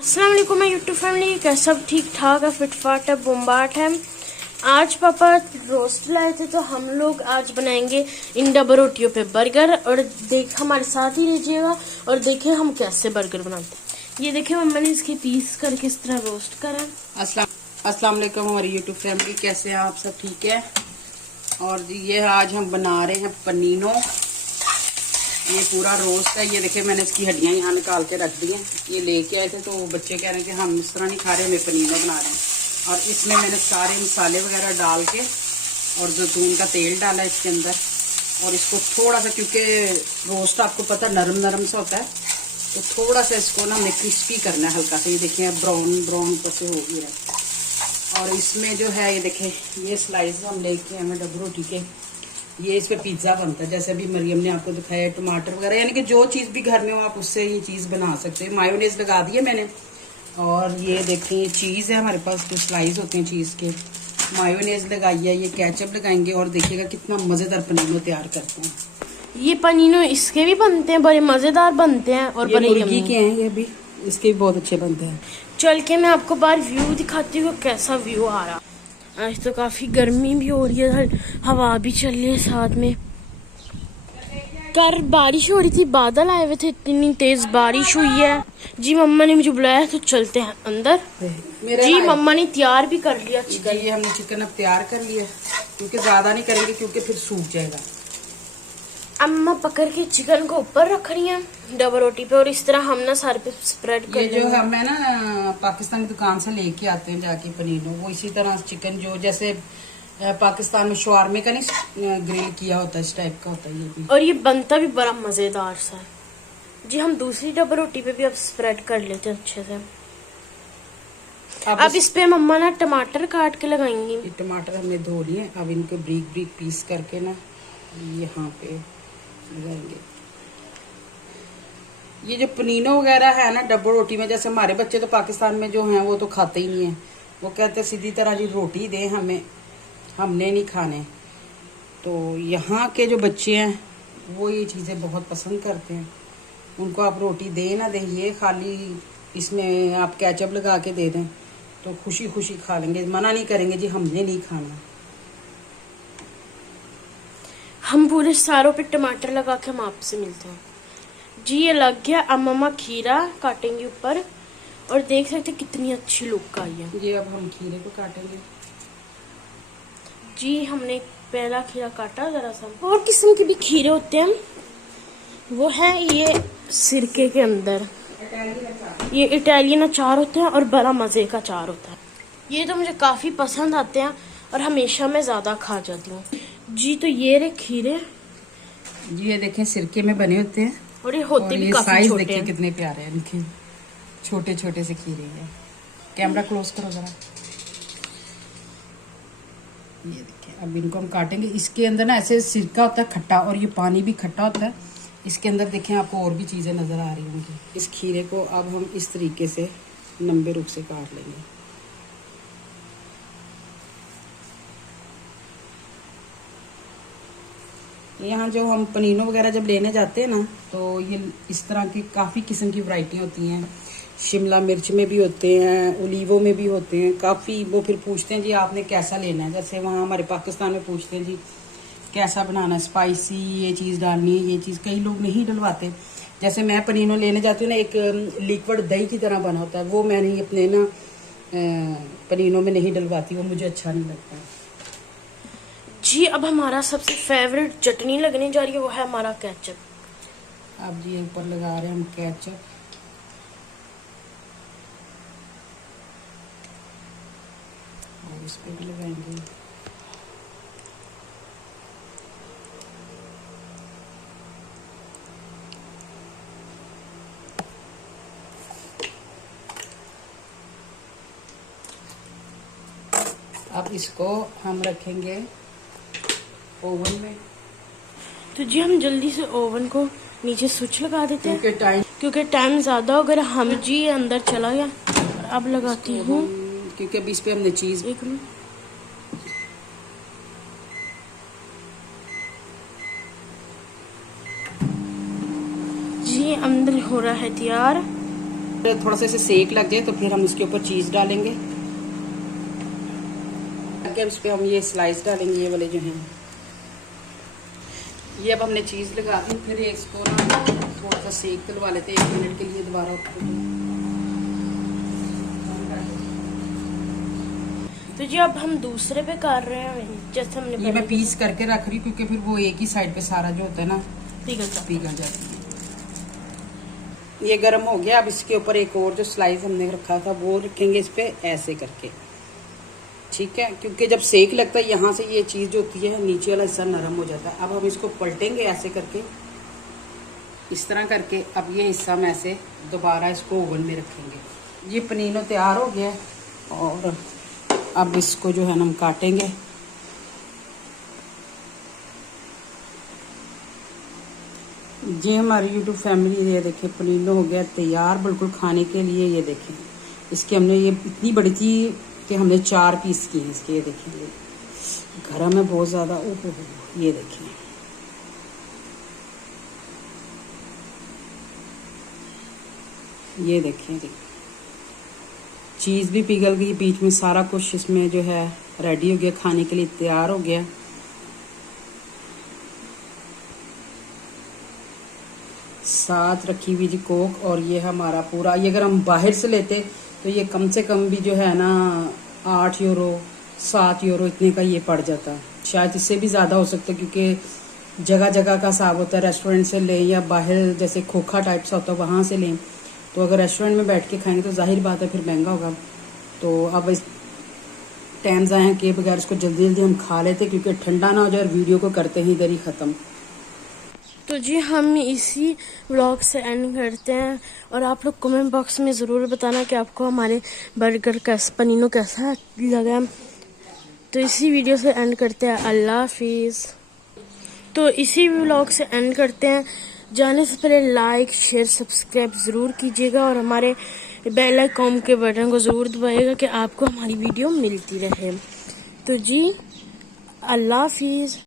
अस्सलाम वालेकुम मैं यूट्यूब फैमिली क्या सब ठीक ठाक है, फिटफाट है, बुम्बाट है। आज पापा रोस्ट लाए थे तो हम लोग आज बनाएंगे इन डबल रोटियों पे बर्गर। और देख हमारे साथ ही रहिएगा और देखें हम कैसे बर्गर बनाते हैं। ये देखें मम्मा ने इसके पीस करके इस तरह रोस्ट करा। अस्सलाम वालेकुम हमारी यूट्यूब फैमिली, कैसे हैं आप सब? ठीक है। और ये आज हम बना रहे हैं पनीनो। ये पूरा रोस्ट है। ये देखिए मैंने इसकी हड्डियां यहाँ निकाल के रख दी हैं। ये लेके आए थे तो बच्चे कह रहे हैं कि हम इस तरह नहीं खा रहे, हमें पनीनो बना रहे हैं। और इसमें मैंने सारे मसाले वगैरह डाल के और जैतून का तेल डाला इसके अंदर। और इसको थोड़ा सा, क्योंकि रोस्ट आपको पता नरम नरम सा होता है, तो थोड़ा सा इसको ना हमने क्रिस्पी करना है हल्का सा। ये देखिए ब्राउन ब्राउन से हो गया है। और इसमें जो है ये देखें, ये स्लाइस हम लेके आए डबल रोटी के। ये इस पे पिज्ज़ा बनता है, जैसे अभी मरियम ने आपको दिखाया, टमाटर वगैरह, यानी कि जो चीज़ भी घर में हो आप उससे ये चीज़ बना सकते हैं। मायोनेज लगा दी है मैंने। और ये देखें ये चीज़ है हमारे पास, जो स्लाइस होते हैं चीज़ के, मायोनेज लगाई है, ये केचप लगाएंगे। और देखिएगा कितना मज़ेदार पनीनो तैयार करते हैं। ये पनीनो इसके भी बनते हैं, बड़े मज़ेदार बनते हैं। और ये मुर्गी के हैं, ये भी इसके भी बहुत अच्छे बनते हैं। चल के मैं आपको बाहर व्यू दिखाती हूँ कैसा व्यू आ रहा। आज तो काफी गर्मी भी हो रही है, हवा भी चल रही है साथ में। कल बारिश हो रही थी, बादल आए हुए थे, इतनी तेज बारिश हुई है। जी मम्मा ने मुझे बुलाया तो चलते हैं अंदर। जी मम्मा ने तैयार भी कर लिया चिकन। ये हमने चिकन अब तैयार कर लिया, क्योंकि ज्यादा नहीं करेंगे क्योंकि फिर सूख जाएगा। अम्मा पकड़ के चिकन को ऊपर रख रही है डबल रोटी पे, और इस तरह हम ना सारे पे स्प्रेड कर। ये जो हमें ना पाकिस्तान की दुकान से लेके आते हैं जाके पनीनो, वो इसी तरह चिकन जो जैसे पाकिस्तान में शवारमे का नहीं ग्रिल किया होता है, इस टाइप का होता है ये भी। और ये बनता भी बड़ा मजेदार सा है। जी हम दूसरी डबल रोटी पे भी अब स्प्रेड कर लेते हैं अच्छे से। अब इस पे मम्मा ना टमाटर काट के लगाएंगी। ये टमाटर हमने धो लिए, अब इनको ब्रीक ब्रीक पीस करके ना यहाँ पे लगाएंगे। ये जो पनीनो वगैरह है ना डबल रोटी में, जैसे हमारे बच्चे तो पाकिस्तान में जो हैं वो तो खाते ही नहीं है। वो कहते सीधी तरह जी रोटी दें हमें, हमने नहीं खाने। तो यहाँ के जो बच्चे हैं वो ये चीज़ें बहुत पसंद करते हैं। उनको आप रोटी दें ना दें, ये खाली इसमें आप केचप लगा के दे दें तो खुशी खुशी खा लेंगे, मना नहीं करेंगे जी हमने नहीं खाना। हम पूरे सारों पे टमाटर लगा के हम आपसे मिलते हैं। जी ये लग गया। अब मम्मा खीरा काटेंगे ऊपर, और देख सकते कितनी अच्छी लुक आई है। ये अब हम खीरे को काटेंगे। जी हमने पहला खीरा काटा जरा सा। और किस्म के भी खीरे होते हैं, वो है ये सिरके के अंदर। ये इटालियन अचार होते हैं और बड़ा मजे का अचार होता है। ये तो मुझे काफी पसंद आते हैं और हमेशा मैं ज्यादा खा जाती हूँ। जी तो ये रहे खीरे। ये देखें सिरके में बने होते हैं, और ये होते भी काफी छोटे हैं। कितने प्यारे हैं इनके, छोटे छोटे से खीरे हैं। कैमरा क्लोज करो जरा। ये देखिए अब इनको हम काटेंगे। इसके अंदर ना ऐसे सिरका होता है खट्टा, और ये पानी भी खट्टा होता है। इसके अंदर देखें आपको और भी चीजें नजर आ रही होंगी। इस खीरे को अब हम इस तरीके से लंबे रुख से काट लेंगे। यहाँ जो हम पनीनो वगैरह जब लेने जाते हैं ना, तो ये इस तरह की काफ़ी किस्म की वैरायटी होती हैं। शिमला मिर्च में भी होते हैं, ओलिवो में भी होते हैं काफ़ी। वो फिर पूछते हैं जी आपने कैसा लेना है, जैसे वहाँ हमारे पाकिस्तान में पूछते हैं जी कैसा बनाना है, स्पाइसी ये चीज़ डालनी है, ये चीज़ कई लोग नहीं डलवाते। जैसे मैं पनीनो लेने जाती हूँ ना, एक लिक्विड दही की तरह बना होता है, वो मैं नहीं अपने ना पनीनो में नहीं डलवाती, वो मुझे अच्छा नहीं लगता है। जी अब हमारा सबसे फेवरेट चटनी लगने जा रही है, वो है हमारा केचप। अब जी ऊपर लगा रहे हैं हम केचप। और इस पे भी लगाएंगे। अब इसको हम रखेंगे ओवन में। तो जी हम जल्दी से ओवन को नीचे स्विच लगा देते हैं, क्योंकि टाइम ज्यादा हो गया। हम जी अंदर चला गया। और अब लगाती हूँ, क्योंकि अभी इस पे हमने चीज जी अंदर हो रहा है तैयार। थोड़ा सा इसे सेक लग जाए तो फिर हम इसके ऊपर चीज़ डालेंगे। इस पे हम ये स्लाइस डालेंगे, ये वाले जो हैं। ये अब हमने चीज़ लगा दी, फिर इसको ना थोड़ा सा सेक दिलवा लेते हैं 1 मिनट के लिए दोबारा। तो जी अब हम दूसरे पे कर रहे हैं, जैसे हमने ये मैं पीस करके रख रही हूँ क्योंकि फिर वो एक ही साइड पे सारा जो होता है ना पिघल जाती है। ये गर्म हो गया, अब इसके ऊपर एक और जो स्लाइस हमने रखा था वो रखेंगे इस पे ऐसे करके, ठीक है। क्योंकि जब सेक लगता है यहाँ से ये चीज़ जो होती है नीचे वाला हिस्सा नरम हो जाता है। अब हम इसको पलटेंगे ऐसे करके, इस तरह करके। अब ये हिस्सा हम ऐसे दोबारा इसको ओवन में रखेंगे। ये पनीनो तैयार हो गया और अब इसको जो है ना हम काटेंगे। ये हमारी यूट्यूब फैमिली, ये देखिए पनीनो हो गया तैयार बिल्कुल खाने के लिए। ये देखें, इसके हमने ये इतनी बड़ी थी कि हमने 4 पीस किए हैं इसके। ये देखिए, ये गरम है बहुत ज़्यादा। ओहो, ये देखिए, ये देखिए, चीज़ भी पिघल गई बीच में, सारा कुछ इसमें जो है रेडी हो गया, खाने के लिए तैयार हो गया। साथ रखी हुई जी कोक, और ये हमारा पूरा, ये अगर हम बाहर से लेते तो ये कम से कम भी जो है ना 8 यूरो 7 यूरो इतने का ये पड़ जाता। शायद इससे भी ज़्यादा हो सकता है क्योंकि जगह जगह का हिसाब होता है। रेस्टोरेंट से लें या बाहर जैसे खोखा टाइप सा होता है वहाँ से लें, तो अगर रेस्टोरेंट में बैठ के खाएंगे तो जाहिर बात है फिर महंगा होगा। तो अब इस टाइम्स आए हैं कि बगैर इसको जल्दी जल्दी हम खा लेते क्योंकि ठंडा ना हो जाए और वीडियो को करते ही इधर ही ख़त्म। तो जी हम इसी व्लॉग से एंड करते हैं, और आप लोग कमेंट बॉक्स में ज़रूर बताना कि आपको हमारे बर्गर पनीनो कैसा लगा। तो इसी वीडियो से एंड करते हैं। अल्लाह हाफिज़। तो इसी व्लॉग से एंड करते हैं। जाने से पहले लाइक शेयर सब्सक्राइब ज़रूर कीजिएगा और हमारे बेल आइकन के बटन को ज़रूर दबाइएगा कि आपको हमारी वीडियो मिलती रहे। तो जी अल्लाह हाफिज़।